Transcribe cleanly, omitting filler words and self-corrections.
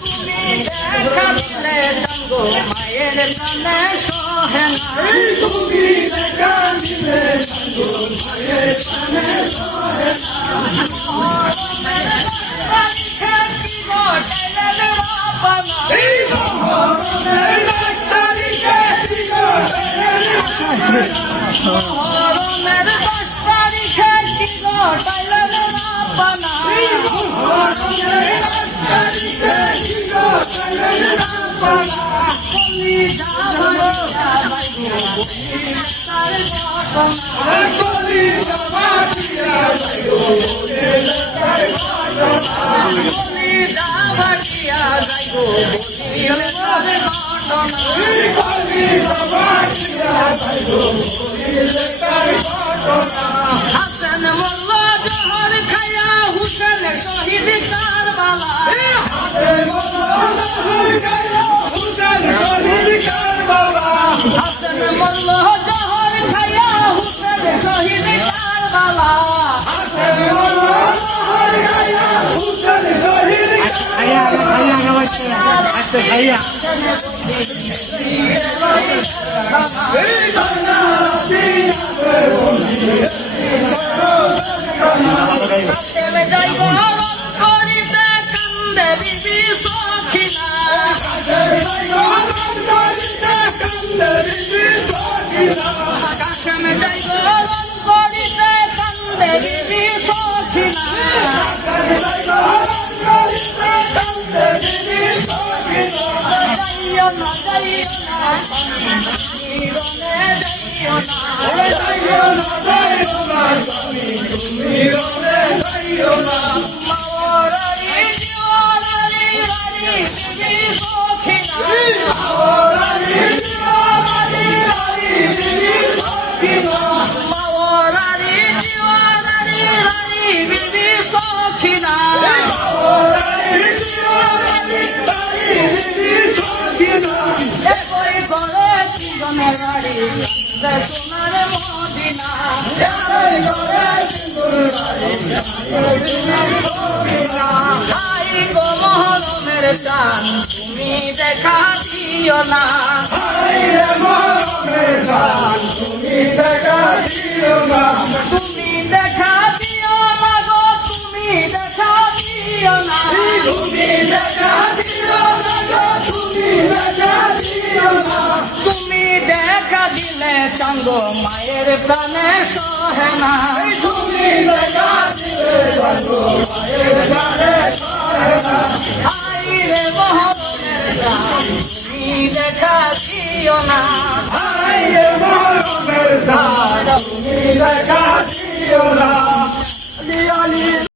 তুমি দেখা দিলে চাঙ্গো মায়ের প্রাণে সহে না তুমি দেখা দিলে চাঙ্গো মায়ের প্রাণে সহে না মহরমের 10 তারিখে কি গো টাইলের রাপানা কলিজা ভাটিয়া যাইগো তার ঘটনা কলিজা ভাটিয়া যাইগো তার ঘটনা কলিজা ভাটিয়া যাইগো তার ঘটনা কলিজা ভাটিয়া যাইগো তার ঘটনা হাসান মোল্লা জহর খায়া হুসেন শহীদ কারবালা হাসান মোল্লা জহর খায়া হুসেন শহীদ কারবালা হাসান মোল্লা জহর খায়া হুসেন শহীদ কারবালা হাসান মোল্লা জহর খায়া হুসেন শহীদ খাইয়া আচ্ছা খাইয়া সোনার মদিনা আই গো মহরমের চান তুমি দেখা দিও না তুমি দেখা দিও না গো তুমি দেখা দিও না তুমি দেখা দিলে চাঙ্গো মায়ের প্রাণে সহে না তুমি দেখা দিলে চাঙ্গো মায়ের প্রাণে সহে না আই রে মহরমের চান তুমি দেখা দিও না আই রে মহরমের চান তুমি দেখা দিও না